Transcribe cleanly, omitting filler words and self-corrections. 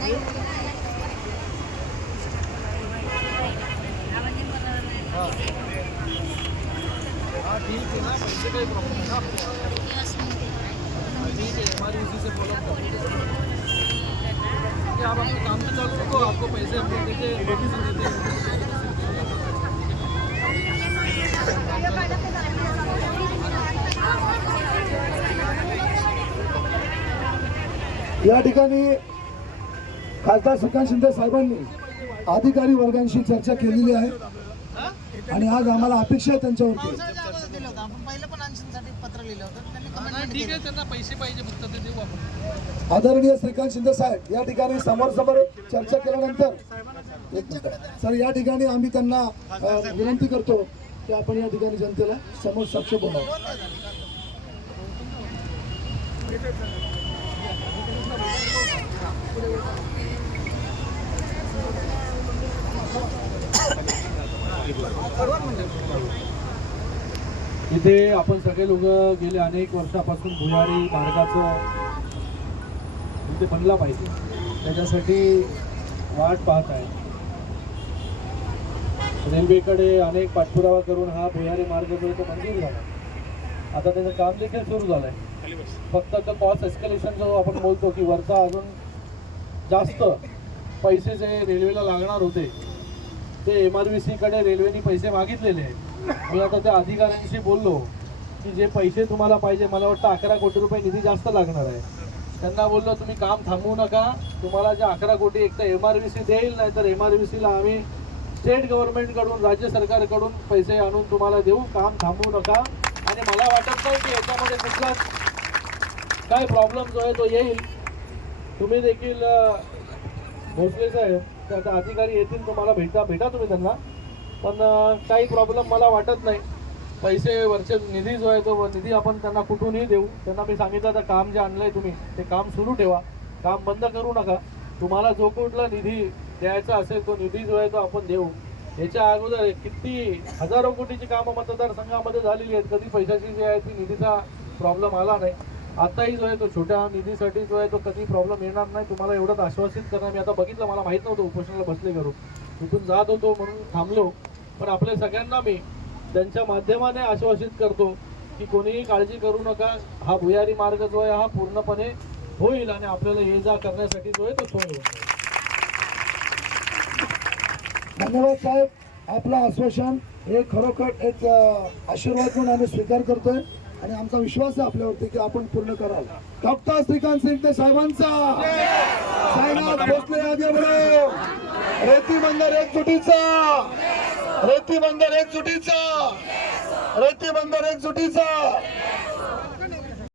ठीक है ना, पैसे का ही प्रॉब्लम है ना आपको। ठीक है, हमारी इसी से फॉलो करो कि आप अपना काम तो चालू रखो, आपको पैसे हम लोग देते हैं, मेडिसिन देते हैं। या ठिकाणी खासदार श्रीकांत शिंदे साहेबांनी अधिकारी वर्गांशी चर्चा केलेली आहे आणि आज आम्हाला अपेक्षा आहे त्यांच्यावरती। ठीक आहे, त्यांना पैसे पाहिजे फक्त ते देऊ आपण। आदरणीय श्रीकांत शिंदे साहेब या ठिकाणी समोर चर्चा केल्यानंतर सर या ठिकाणी आम्ही त्यांना विनंती करतो की आपण या ठिकाणी जनतेला समोर साक्ष बोलावं। इथे आपण सगळे लोक गेले अनेक वर्षापासून भुयारी मार्गाचं इथे बनला पाहिजे त्याच्यासाठी वाट पाहत आहे। रेल्वेकडे अनेक पाठपुरावा करून हा भुयारी मार्ग जो आहे तो मंजूर झाला। आता त्याचं काम देखील सुरू झालंय। फक्त तो कॉस्ट एस्केलेशन जो आपण बोलतो की वरचा अजून जास्त पैसे जे रेल्वेला लागणार होते ते MRVC कडे रेल्वेने पैसे मागितलेले आहेत। मी आता त्या अधिकाऱ्यांशी बोललो की जे पैसे तुम्हाला पाहिजे, मला वाटतं 11 कोटी रुपये निधी जास्त लागणार आहे। त्यांना बोललो तुम्ही काम थांबवू नका, तुम्हाला जे 11 कोटी एक तर MRVC देईल, नाही तर MRVC ला आम्ही स्टेट गव्हर्नमेंटकडून राज्य सरकारकडून पैसे आणून तुम्हाला देऊ, काम थांबवू नका। आणि मला वाटत नाही की याच्यामध्ये कुठला काय प्रॉब्लेम जो आहे तो येईल। तुम्ही देखील भोसले साहेब त्या अधिकारी येतील, तुम्हाला भेटा तुम्ही त्यांना, पण काही प्रॉब्लेम मला वाटत नाही। पैसे वरचे निधी जो आहे तो निधी आपण त्यांना कुठूनही देऊ। त्यांना मी सांगितलं तर काम जे आणलंय तुम्ही ते काम सुरू ठेवा, काम बंद करू नका। तुम्हाला जो कुठला निधी द्यायचा असेल तो निधी जो आहे तो आपण देऊ। याच्या अगोदर किती हजारो कोटीची कामं मतदारसंघामध्ये झालेली आहेत, कधी पैशाची जी आहे ती निधीचा प्रॉब्लेम आला नाही। आताही जो आहे तो छोट्या निधीसाठी जो आहे तो कधी प्रॉब्लेम येणार नाही, तुम्हाला एवढंच आश्वासित करणार। मी आता बघितलं, मला माहीत नव्हतं उपोषणाला बसले करू, तिथून जात होतो म्हणून थांबलो, पण आपल्या सगळ्यांना मी त्यांच्या माध्यमाने आश्वासित करतो की कोणीही काळजी करू नका। हा भुयारी मार्ग जो आहे हा पूर्णपणे होईल आणि आपल्याला ये जा करण्यासाठी जो आहे तो सोय होईल। धन्यवाद साहेब, आपलं आश्वासन हे खरोखर एक आशीर्वाद म्हणून आम्ही स्वीकार करतोय आणि आमचा विश्वास आहे आपल्यावरती की आपण पूर्ण कराल। डॉक्टर श्रीकांत शिंदे साहेबांचा, साईनाथ भोसले आगे बढो, रेती बंदर एकजुटीचा, रेती बंदर एकजुटीचा, रेती बंदर एकजुटीचा।